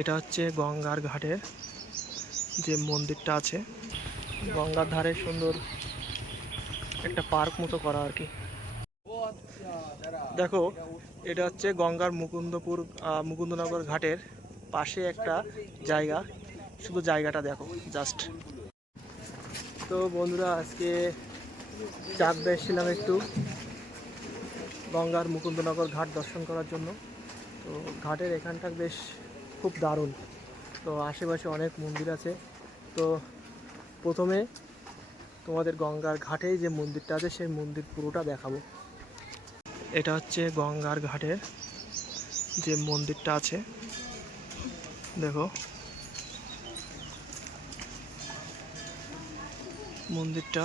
এটা হচ্ছে গঙ্গার ঘাটের যে মন্দিরটা আছে, গঙ্গার ধারে সুন্দর একটা পার্ক মতো করা আর কি। দেখো, এটা হচ্ছে গঙ্গার মুকুন্দনগর ঘাটের পাশে একটা জায়গা। শুধু জায়গাটা দেখো জাস্ট। তো বন্ধুরা, আজকে চাকদা এসেছিলাম একটু গঙ্গার মুকুন্দনগর ঘাট দর্শন করার জন্য। তো ঘাটের এখানটা বেশ খুব দারুণ। তো আশেপাশে অনেক মন্দির আছে। তো প্রথমে তোমাদের গঙ্গার ঘাটেই যে মন্দিরটা আছে সেই মন্দির পুরোটা দেখাবো। এটা হচ্ছে গঙ্গার ঘাটের যে মন্দিরটা আছে, দেখো মন্দিরটা।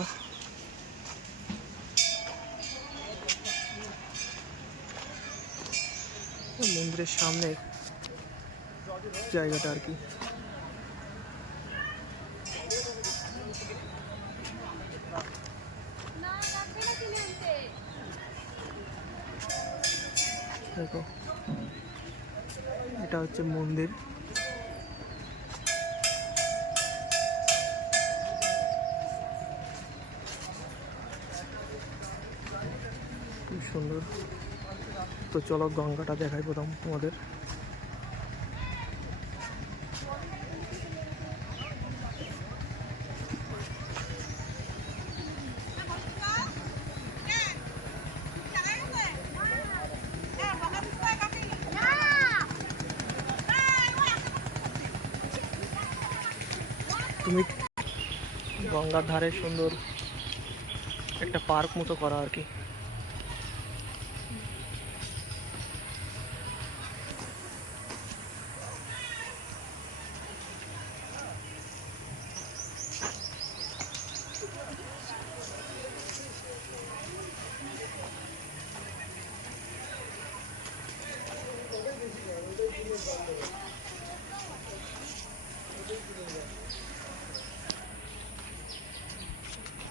মন্দিরের সামনে জায়গাটা আর কি। দেখো, এটা হচ্ছে মন্দির। খুব সুন্দর। তো চলো গঙ্গাটা দেখাই প্রথম তোমাদের। তুমি গঙ্গার ধারে সুন্দর একটা পার্ক মতো করা আর কি।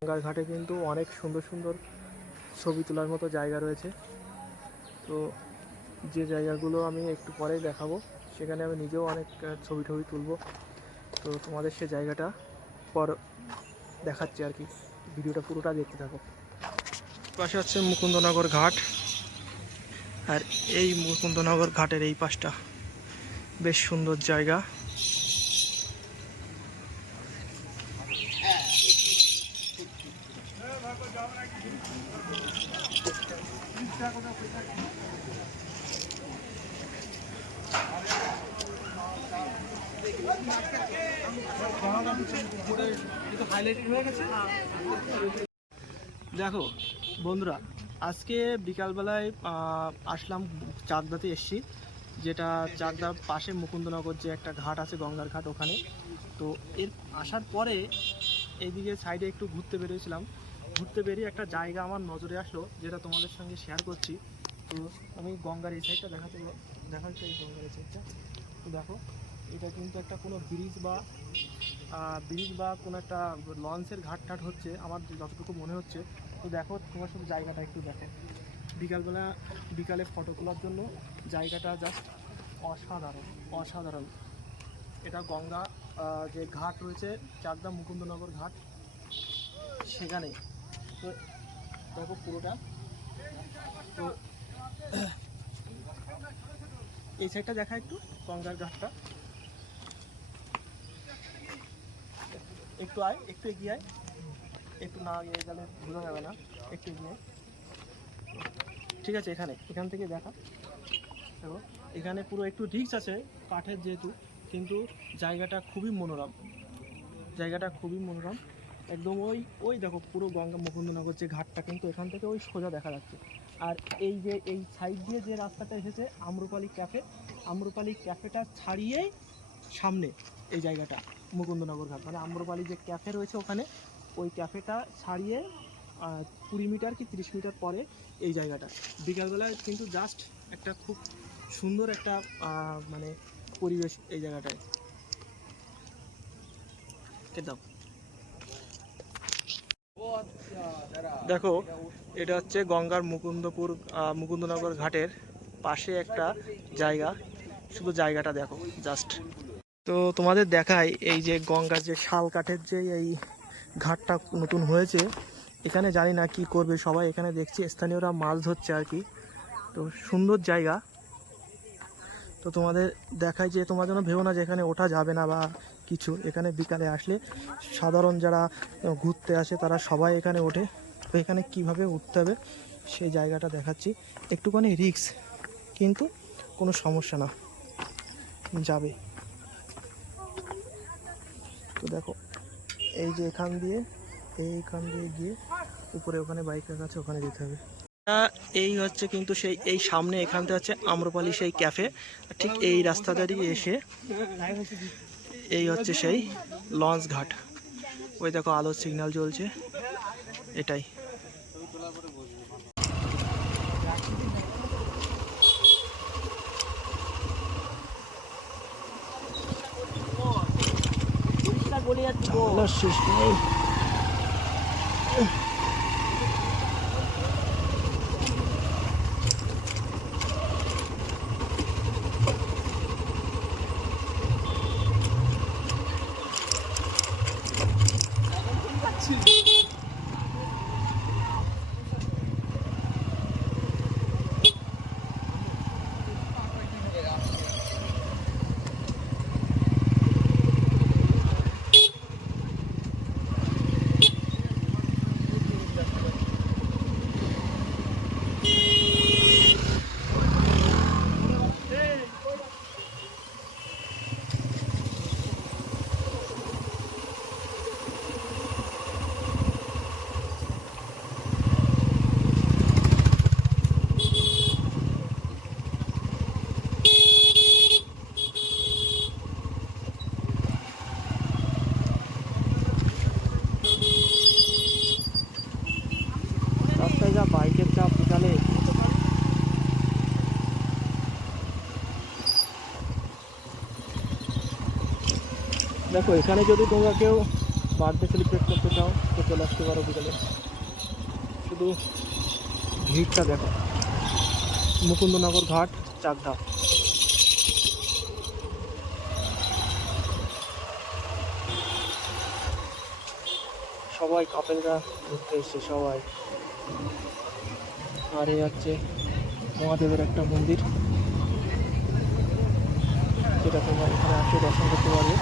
গঙ্গার ঘাটে কিন্তু অনেক সুন্দর সুন্দর ছবি তোলার মতো জায়গা রয়েছে। তো যে জায়গাগুলো আমি একটু পরেই দেখাবো, সেখানে আমি নিজেও অনেক ছবি তুলবো। তো তোমাদের সে জায়গাটা পর দেখাচ্ছি আর কি। ভিডিওটা পুরোটা দেখতে থাকো। পাশে হচ্ছে মুকুন্দনগর ঘাট, আর এই মুকুন্দনগর ঘাটের এই পাশটা বেশ সুন্দর জায়গা। দেখো বন্ধুরা, আজকে বিকালবেলায় আসলাম, চাকদাতে এসছি, যেটা চাকদার পাশে মুকুন্দনগর যে একটা ঘাট আছে গঙ্গার ঘাট, ওখানে। তো এর আসার পরে এইদিকে সাইডে একটু ঘুরতে বেরিয়েছিলাম। ঘুরতে বেরিয়ে একটা জায়গা আমার নজরে আসলো, যেটা তোমাদের সঙ্গে শেয়ার করছি। তো আমি গঙ্গার এই সাইডটা দেখাচ্ছি এই গঙ্গার এই সাইডটা। তো দেখো, এটা কিন্তু একটা কোনো ব্রিজ বা কোনো একটা লঞ্চের ঘাট টাট হচ্ছে আমার যতটুকু মনে হচ্ছে। তো দেখো, তোমার সাথে জায়গাটা একটু দেখো। বিকালে ফটো তোলার জন্য জায়গাটা জাস্ট অসাধারণ অসাধারণ। এটা গঙ্গা যে ঘাট রয়েছে চাকদা মুকুন্দনগর ঘাট, সেখানে। তো দেখো পুরোটা। তো এই সাইডটা দেখা একটু গঙ্গার ঘাটটা। একটু আয়, একটু এগিয়ে আয়, একটু না এগিয়ে গেলে বোঝা যাবে না, একটু এগিয়ে। ঠিক আছে, এখান থেকে দেখা। দেখো, এখানে পুরো একটু রিস্ক আছে কাঠের যেহেতু, কিন্তু জায়গাটা খুবই মনোরম। একদম ওই দেখো পুরো গঙ্গা মুকুন্দনগর যে ঘাটটা, কিন্তু এখান থেকে ওই সোজা দেখা যাচ্ছে। আর এই সাইড দিয়ে যে রাস্তাটা এসেছে আম্রপালি ক্যাফেটা ছাড়িয়েই সামনে এই জায়গাটা মুকুন্দনগর ঘাট, মানে আম্রপালি যে ক্যাফে রয়েছে ওখানে, ওই ক্যাফেটা ছাড়িয়ে 20 মিটার কি 30 মিটার পরে এই জায়গাটা। বিকালবেলায় কিন্তু জাস্ট একটা খুব সুন্দর একটা মানে পরিবেশ এই জায়গাটায়। দেখো, এটা হচ্ছে গঙ্গার মুকুন্দনগর ঘাটের পাশে একটা জায়গা। শুধু জায়গাটা দেখো জাস্ট। তো তোমাদের দেখাই এই যে গঙ্গার যে শাল কাঠের যে এই ঘাটটা নতুন হয়েছে, এখানে জানি না কি করবে সবাই, এখানে দেখছি স্থানীয়রা মাছ ধরছে আর কি। তো সুন্দর জায়গা। তো তোমাদের দেখাই যে তোমার জন্য ভেবো না যে এখানে ওঠা যাবে না বা কিছু, এখানে বিকালে আসলে সাধারণ যারা ঘুরতে আসে তারা সবাই এখানে ওঠে। তো এখানে কিভাবে উঠতে হবে সেই জায়গাটা দেখাচ্ছি। একটুখানি রিস্ক, কিন্তু কোনো সমস্যা না, যাবে। তো দেখো এই যে এখান দিয়ে গিয়ে উপরে ওখানে বাইক রাখা আছে, ওখানে যেতে হবে। এই হচ্ছে কিন্তু সেই এই সামনে এখানটা হচ্ছে আম্রপালি সেই ক্যাফে। ঠিক এই রাস্তাটা দিয়ে এসে এই হচ্ছে সেই লঞ্চ ঘাট। ওই দেখো আলোর সিগন্যাল জ্বলছে, এটাই। শেষ নেই। রাস্তায় যা বাইকের চাপ বিকালে। দেখো এখানে যদি তোমরা কেউ বার্থডে সেলিব্রেট করতে চাও তো চলে আসতে পারো বিকালে। শুধু ভিড়টা দেখো, মুকুন্দনগর ঘাট, চাকদা। সবাই কাপেলরা ঘুরতে এসছে সবাই। আর এই হচ্ছে মহাদেবের একটা মন্দির, যেটা তোমরা এখানে আসে দর্শন করতে পারবে।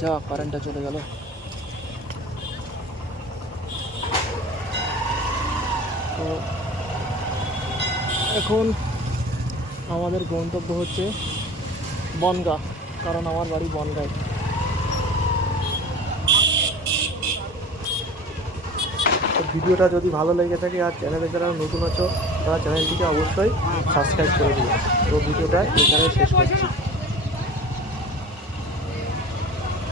যা কারেন্টটা চলে গেল। তো এখন আমাদের গন্তব্য হচ্ছে বনগাঁ, কারণ আমার বাড়ি বনগাঁয়। তো ভিডিওটা যদি ভালো লেগে থাকে আর চ্যানেলে যারা নতুন আছো তারা চ্যানেলটিকে অবশ্যই সাবস্ক্রাইব করে দিও। তো ভিডিওটা এখানে শেষ করছি।